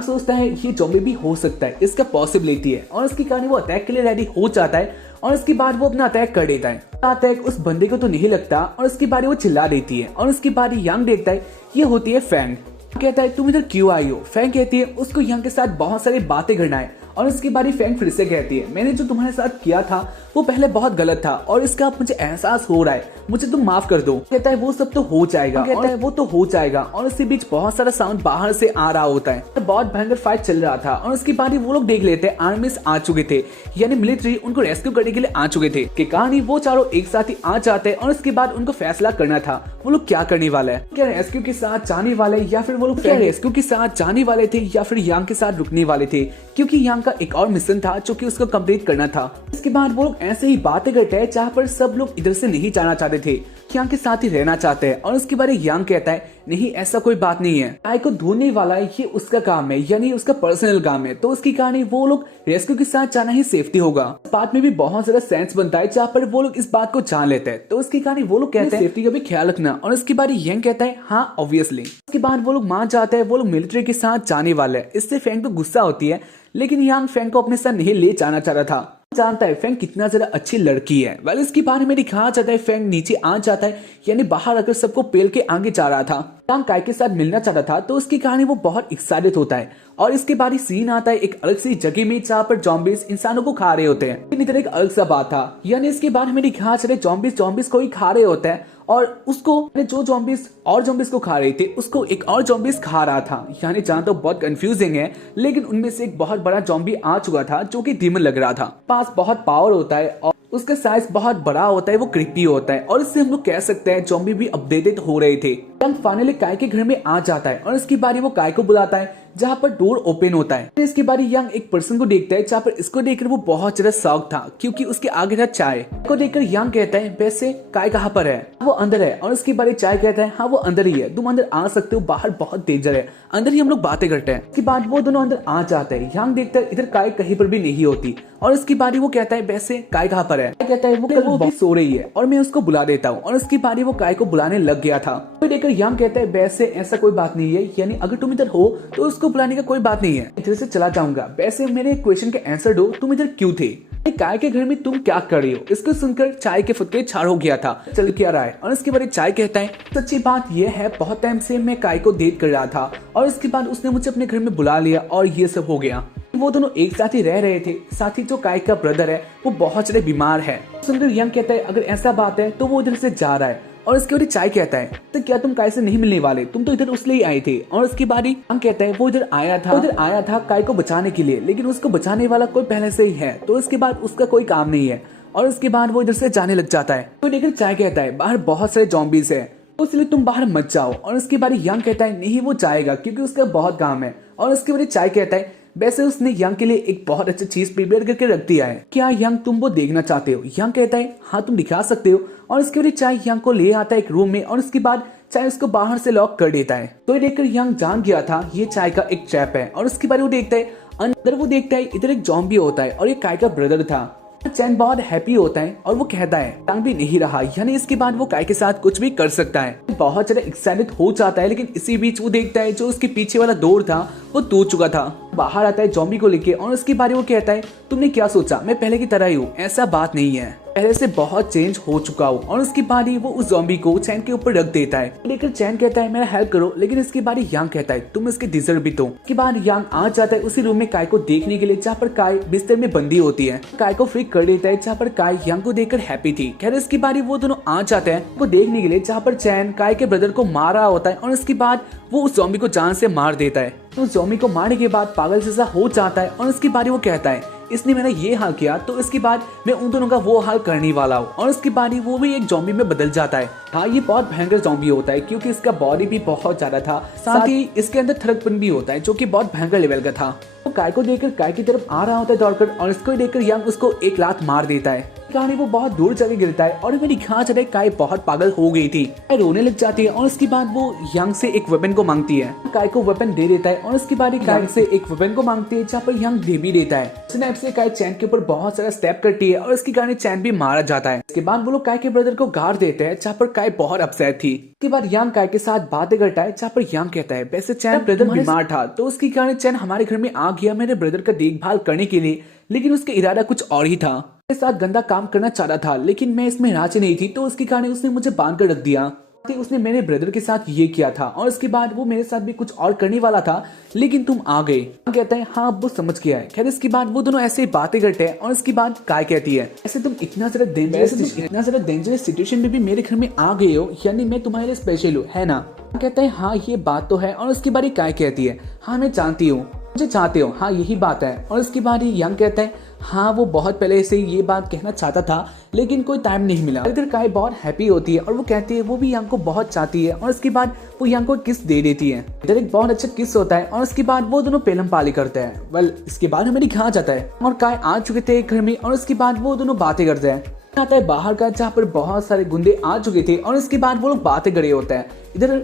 सोचता है ये ज़ॉम्बी भी हो सकता है, इसका पॉसिबिलिटी है और इसकी कहानी वो अटैक के लिए रेडी हो जाता है और इसके बाद वो अपना अटैक कर देता है। अटैक उस बंदे को तो नहीं लगता और उसकी बारी वो चिल्ला देती है और उसकी बारी यांग देखता है ये होती है फैंग। कहता है तुम इधर क्यों आई हो। फैंग कहती है उसको यांग के साथ बहुत सारी बातें करना है और उसकी बारी फैंग फिर से कहती है मैंने जो तुम्हारे साथ किया था वो पहले बहुत गलत था और इसका अब मुझे एहसास हो रहा है, मुझे तुम माफ कर दो। कहता है वो सब तो हो जाएगा, कहता है वो तो हो जाएगा और इसी बीच बहुत सारा साउंड बाहर से आ रहा होता है। तो बहुत भयंकर फाइट चल रहा था और उसकी बारी वो लोग देख लेते हैं आर्मीज आ चुके थे, यानी मिलिट्री उनको रेस्क्यू करने के लिए आ चुके थे। कि कहानी वो चारों एक साथ ही आ जाते हैं और उसके बाद उनको फैसला करना था वो लोग क्या करने वाले हैं, क्या रेस्क्यू के साथ जाने वाले या फिर वो लोग क्या रेस्क्यू के साथ जाने वाले थे या फिर यांग के साथ रुकने वाले थे, क्योंकि यांग का एक और मिशन था जो कि उसको कंप्लीट करना था। इसके बाद वो लोग ऐसे ही बातें करते हैं जहाँ पर सब लोग इधर से नहीं जाना चाहते थे, यांग के साथ ही रहना चाहते हैं और उसके बारे यांग कहता है नहीं ऐसा कोई बात नहीं है, गाय को ढूंढने वाला है ये उसका काम है, यानी उसका पर्सनल काम है, तो उसकी कहानी वो लोग रेस्क्यू के साथ जाना ही सेफ्टी होगा। इस बात में भी बहुत ज्यादा सेंस बनता है जहाँ पर वो लोग इस बात को जान लेते हैं, तो उसकी कहानी वो लोग कहते हैं सेफ्टी का भी ख्याल रखना और उसकी बारी यांग कहता है हाँ ऑब्वियसली। उसके बाद वो लोग मान जाते हैं वो लोग मिलिट्री के साथ जाने वाले हैं। इससे फैंग को गुस्सा होती है लेकिन यांग फैंग को अपने साथ नहीं ले जाना चाह रहा था, जानता है फैंग कितना ज्यादा अच्छी लड़की है। वेल इसके बारे में दिखाया जाता है फैंग नीचे आ जाता है, यानी बाहर आकर सबको पेल के आगे जा रहा था। यांग काय के साथ मिलना चाहता था तो उसकी कहानी वो बहुत एक्साइटेड होता है और इसके बाद सीन आता है एक अलग सी जगह में जहाँ पर जॉम्बीज इंसानों को खा रहे होते हैं। इतनी तरह एक अलग सा बात था, यानी इसके बाद हमें दिखाया जाता है जॉम्बीज को ही खा रहे होते हैं और उसको जो जॉम्बीज और जॉम्बीज को खा रहे थे उसको एक और जॉम्बीज खा रहा था। यानी जान तो बहुत कंफ्यूजिंग है लेकिन उनमें से एक बहुत बड़ा जॉम्बी आ चुका था जो कि डीमन लग रहा था, पास बहुत पावर होता है और उसका साइज बहुत बड़ा होता है, वो क्रीपी होता है और इससे हम लोग कह सकते हैं जॉम्बी भी अपडेटेड हो रहे थे। यांग फाइनली काय के घर में आ जाता है और इसकी बारी वो काय को बुलाता है जहाँ पर डोर ओपन होता है। इसके बारी यांग एक पर्सन को देखता है जहाँ पर इसको देखकर वो बहुत ज्यादा शॉक था क्योंकि उसके आगे था चाय को देखकर यांग कहता है वैसे काय कहाँ पर है, वो अंदर है और उसके बारे चाय कहता है हाँ वो अंदर ही है, तुम अंदर आ सकते हो, बाहर बहुत डेंजर है, अंदर ही हम लोग बातें करते हैं। इसके बाद वो दोनों अंदर आ जाते हैं। यांग देखता है इधर काय कहीं पर भी नहीं होती और इसकी बारी वो कहता है वैसे काय कहाँ पर है, कहता है वो भी सो रही है और मैं उसको बुला देता हूँ और उसकी बारी वो काय को बुलाने लग गया था। तो देखकर यांग कहता है वैसे ऐसा कोई बात नहीं है, यानी अगर तुम इधर हो तो उसको बुलाने का कोई बात नहीं है, इधर से चला जाऊंगा, वैसे मेरे क्वेश्चन के आंसर दो, तुम इधर क्यों थे, काय के घर में तुम क्या कर रही हो। इसको सुनकर चाय के फुटके छाड़ हो गया था, चल क्या रहा है और इसके बाद चाय कहता है सच्ची बात यह है बहुत टाइम से मैं काय को डेट कर रहा था और इसके बाद उसने मुझे अपने घर में बुला लिया और ये सब हो गया। वो दोनों एक साथ ही रह रहे थे, साथ ही जो काय का ब्रदर है वो बहुत ज्यादा बीमार है। सुनकर यांग कहता है अगर ऐसा बात है तो वो उधर से जा रहा है और उसके बाद चाय कहता है तो क्या तुम काय से नहीं मिलने वाले, तुम तो इधर उसलिए ही आए थे। और उसकी बारी यांग कहता है वो इधर आया था काय को बचाने के लिए, लेकिन उसको बचाने वाला कोई पहले से ही है, तो इसके बाद उसका कोई काम नहीं है। और उसके बाद वो इधर से जाने लग जाता है। तो लेकर चाय कहता है बाहर बहुत सारे जॉम्बीज है, तो इसलिए तुम बाहर मत जाओ। और उसके बाद यांग कहता है नहीं वो जाएगा क्योंकि उसका बहुत काम है। और उसके बाद चाय कहता है वैसे उसने यांग के लिए एक बहुत अच्छा चीज प्रिपेयर करके रख दिया है, क्या यांग तुम वो देखना चाहते हो। यांग कहता है हाँ तुम दिखा सकते हो। और उसके बाद चाय यांग को ले आता है एक रूम में, और उसके बाद चाय उसको बाहर से लॉक कर देता है। तो ये देखकर यांग जान गया था ये चाय का एक ट्रैप है। और उसके बाद वो देखता है अंदर, वो देखता है इधर एक जॉम्बी होता है और ये काय का ब्रदर था। चैन बहुत हैप्पी होता है और वो कहता है यांग भी नहीं रहा, यानी इसके बाद वो काय के साथ कुछ भी कर सकता है। बहुत ज्यादा एक्साइटेड हो जाता है, लेकिन इसी बीच वो देखता है जो उसके पीछे वाला डोर था वो टूट चुका था। बाहर आता है जॉम्बी को लेके, और उसके बारे वो कहता है तुमने क्या सोचा मैं पहले की तरह ही हूँ, ऐसा बात नहीं है, पहले से बहुत चेंज हो चुका हूँ। और उसकी बारी वो उस जॉम्बी को चैन के ऊपर रख देता है। लेकर चैन कहता है मेरा हेल्प करो, लेकिन इसकी बारी यांग कहता है तुम इसके डिजर्व भी दो। इसके बाद यांग आ जाता है उसी रूम में काय को देखने के लिए जहाँ पर काय बिस्तर में बंदी होती है। काय को फ्री कर देता है जहाँ पर काय यांग को देखकर हैप्पी थी। खैर इसकी बारी वो दोनों आ जाते हैं वो देखने के लिए जहाँ पर चैन काय के ब्रदर को मार रहा होता है। और इसके बाद वो उस जॉम्बी को जान से मार देता है। तो उस जॉम्बी को मारने के बाद पागल जैसा हो जाता है। और उसकी बारी वो कहता है इसने मेरा ये हाल किया तो इसके बाद मैं उन दोनों का वो हाल करने वाला हूँ। और उसकी बारी वो भी एक जॉम्बी में बदल जाता है। हाँ ये बहुत भयंकर जॉम्बी होता है क्योंकि इसका बॉडी भी बहुत ज्यादा था, साथ ही इसके अंदर थड़कपन भी होता है जो कि बहुत भयंकर लेवल का था। तो काय को देखकर काय की तरफ आ रहा होता है दौड़कर, और इसको देखकर यांग उसको एक लात मार देता है। कहानी वो बहुत दूर चले गिरता है और मेरी खांच रहे काय बहुत पागल हो गई थी, काय रोने लग जाती है। और उसके बाद वो यांग से एक वेपन को मांगती है, काय को वेपन दे देता है। और उसके बाद काय से एक वेपन को मांगती है जहाँ पर यांग दे भी देता है। स्नैप से काय चैन के ऊपर बहुत सारा स्टेप करती है और इसकी कहानी चैन भी मारा जाता है। इसके बाद वो लोग काय के ब्रदर को गाड़ देते हैं जहाँ पर काय बहुत अपसेट थी। इसके बाद यांग काय के साथ बातें करता है जहाँ पर यांग कहता है वैसे चैन ब्रदर बीमार था तो उसकी कहानी चैन हमारे घर में आ गया मेरे ब्रदर का देखभाल करने के लिए, लेकिन उसका इरादा कुछ और ही था, मेरे साथ गंदा काम करना चाह रहा था, लेकिन मैं इसमें राजी नहीं थी। तो उसकी कहानी उसने मुझे बांध कर रख दिया। उसने मेरे ब्रदर के साथ ये किया था और उसके बाद वो मेरे साथ भी कुछ और करने वाला था, लेकिन तुम आ गए। कहता है हाँ वो समझ गया है। खैर इसके बाद वो दोनों ऐसे ही बातें करते हैं। और इसके बाद काय कहती है ऐसे तुम इतना ज्यादा डेंजरस सिचुएशन में भी मेरे घर में आ गए हो, यानी मैं तुम्हारे लिए स्पेशल हूँ है ना। कहता है हाँ ये बात तो है। और उसके बाद काय कहती है हाँ मैं जानती हूँ मुझे चाहते हो, हाँ यही बात है। और इसके बाद यांग कहता है हाँ वो बहुत पहले से ये बात कहना चाहता था लेकिन कोई टाइम नहीं मिला। इधर काय बहुत हैप्पी होती है और वो कहती है वो भी यांग को बहुत चाहती है। और इसके बाद वो यांग को किस दे देती है। इधर एक बहुत अच्छा किस होता है और उसके बाद वो दोनों पेलम पाली करते हैं। इसके बाद हमें दिखा जाता है और काय आ चुके थे घर में। और उसके बाद वो दोनों बातें करते हैं। आता है बाहर का जहाँ पर बहुत सारे गुंडे आ चुके थे और उसके बाद वो लोग बातें करे होते हैं। इधर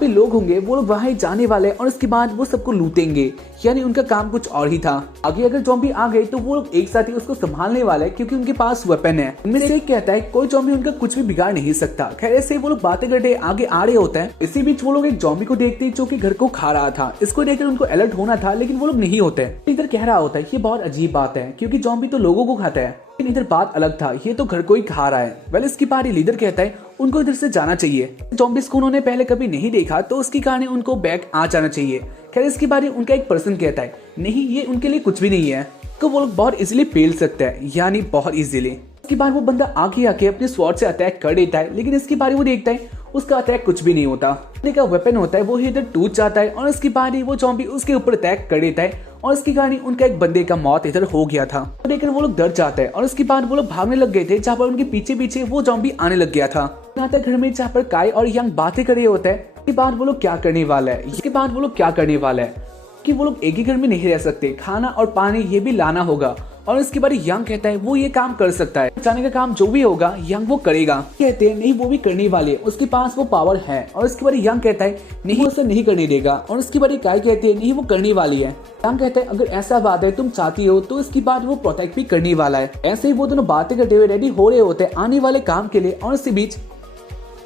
पे लोग होंगे वो लोग वहां जाने वाले और उसके बाद वो सबको लूटेंगे, यानी उनका काम कुछ और ही था। आगे अगर जॉम्बी आ गए तो वो लोग एक साथ ही उसको संभालने वाले क्योंकि उनके पास वेपन है। उनमें से एक कहता है कोई जॉम्बी उनका कुछ भी बिगाड़ नहीं सकता। खैर ऐसे वो लोग बातें करते आगे आ रहे होते हैं। इसी बीच वो लोग एक जॉम्बी को देखते हैं जो कि घर को खा रहा था। इसको देखकर उनको अलर्ट होना था लेकिन वो लोग नहीं होते। इधर कह रहा होता है ये बहुत अजीब बात है क्योंकि जॉम्बी तो लोगों को खाता है, लेकिन इधर बात अलग था, ये तो घर को ही खा रहा है। वेल इसकी बारी लीडर कहता है उनको इधर से जाना चाहिए, जॉम्बिस को उन्होंने पहले कभी नहीं देखा तो उसकी कहानी उनको बैक आ जाना चाहिए। खैर इसकी बारी उनका एक पर्सन कहता है नहीं ये उनके लिए कुछ भी नहीं है, तो वो लोग बहुत इजीली फेल सकते हैं, यानी बहुत इजीली। इसके बाद वो बंदा आगे आके अपने स्वॉर्ड से अटैक कर देता है, लेकिन इसकी बारी वो देखता है उसका अटैक कुछ भी नहीं होता। का वेपन होता है वो इधर टूट जाता है और उसकी बारी वो जॉम्बी उसके ऊपर अटैक कर देता है और इसकी कहानी उनका एक बंदे का मौत इधर हो गया था। तो देखकर वो लोग डर जाते हैं और उसके बाद वो लोग भागने लग गए थे जहाँ पर उनके पीछे पीछे वो जॉम्बी आने लग गया था। यहाँ तक घर में जहाँ पर काय और यांग बातें कर रहे होते हैं। इसके बाद वो लोग क्या करने वाला है कि वो लोग एक ही घर में नहीं रह सकते, खाना और पानी ये भी लाना होगा। और इसके बाद यांग कहता है वो ये काम कर सकता है, जाने का काम जो भी होगा यांग वो करेगा। कहते हैं नहीं वो भी करने वाले, उसके पास वो पावर है। और इसके बाद यांग कहता है नहीं वो उसे नहीं करने देगा। और इसके बाद काय कहते हैं नहीं वो करने वाली है। यांग कहता है अगर ऐसा बात है तुम चाहती हो तो इसके बाद वो प्रोटेक्ट भी करने वाला है। ऐसे ही वो दोनों बातें करते हुए रेडी हो रहे होते हैं आने वाले काम के लिए। और इसी बीच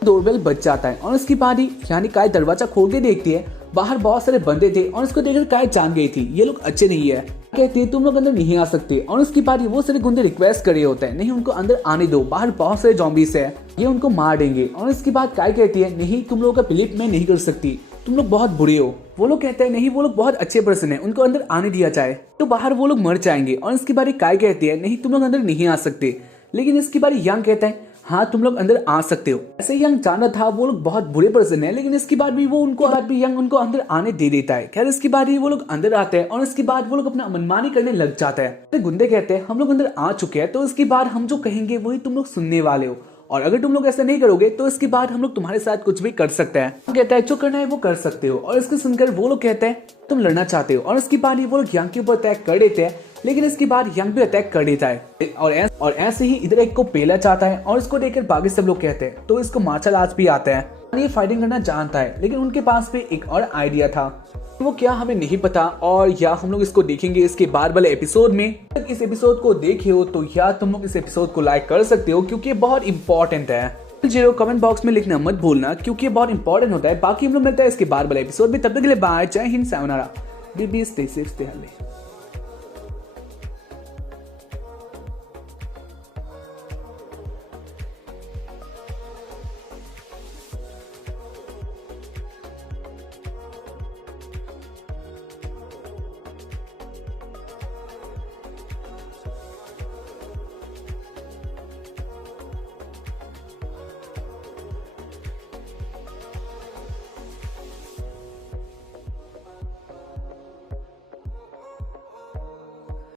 डोरबेल बज जाता है और उसकी बारी यानी काय दरवाजा खोल के देखती है, बाहर बहुत सारे बंदे थे और उसको देखकर काय जान गई थी ये लोग अच्छे नहीं है। कहती है तुम लोग अंदर नहीं आ सकते। और उसकी बारी वो सारे गुंडे रिक्वेस्ट कर रहे होते हैं नहीं उनको अंदर आने दो, बाहर बहुत सारे जॉम्बीज है ये उनको मार देंगे। और इसके बाद काय कहती है नहीं तुम लोगों का बिलीव मैं नहीं कर सकती, तुम लोग बहुत बुरे हो। वो लोग कहते हैं नहीं वो लोग बहुत अच्छे पर्सन है, उनको अंदर आने दिया जाए तो बाहर वो लोग मर जाएंगे। और इसकी बारी काय कहती है नहीं तुम लोग अंदर नहीं आ सकते। लेकिन इसकी बारी यांग कहता है हाँ तुम लोग अंदर आ सकते हो। ऐसे यंग जानता था वो लोग बहुत बुरे पर्सन है, लेकिन इसके बाद भी वो उनको यंग उनको अंदर आने दे देता है। खैर इसके बाद ही वो लोग अंदर आते हैं और इसके बाद वो लोग अपना मनमानी करने लग जाता है। तो गुंडे कहते हैं हम लोग अंदर आ चुके हैं, तो इसके बाद हम जो कहेंगे वही तुम लोग सुनने वाले हो, और अगर तुम लोग ऐसा नहीं करोगे तो इसके बाद हम लोग तुम्हारे साथ कुछ भी कर सकते हैं। वो कहता है जो करना है वो कर सकते हो, और इसको सुनकर वो लोग कहते हैं तुम लड़ना चाहते हो, और इसके बाद ही वो लोग यंग के ऊपर अटैक कर देते हैं। लेकिन इसके बाद यंग भी अटैक कर देता है और ऐसे ही इधर एक को पेला चाहता है, और इसको देखकर बाकी सब लोग कहते हैं तो इसको मार्शल आर्ट्स भी आता है और ये फाइटिंग करना जानता है। लेकिन उनके पास भी एक और आइडिया था, वो क्या हमें नहीं पता, और या हम लोग इसको देखेंगे इसके बाद वाले एपिसोड में। तक इस एपिसोड को देखे हो तो या तुम लोग इस एपिसोड को लाइक कर सकते हो क्योंकि ये बहुत इंपॉर्टेंट है। जीरो कमेंट बॉक्स में लिखना मत भूलना क्योंकि ये बहुत इंपॉर्टेंट होता है। बाकी हम लोग मिलता है इसके बाद वाले एपिसोड में, तब तक के लिए बाय, जय Hind, sayonara, be stay safe, stay healthy.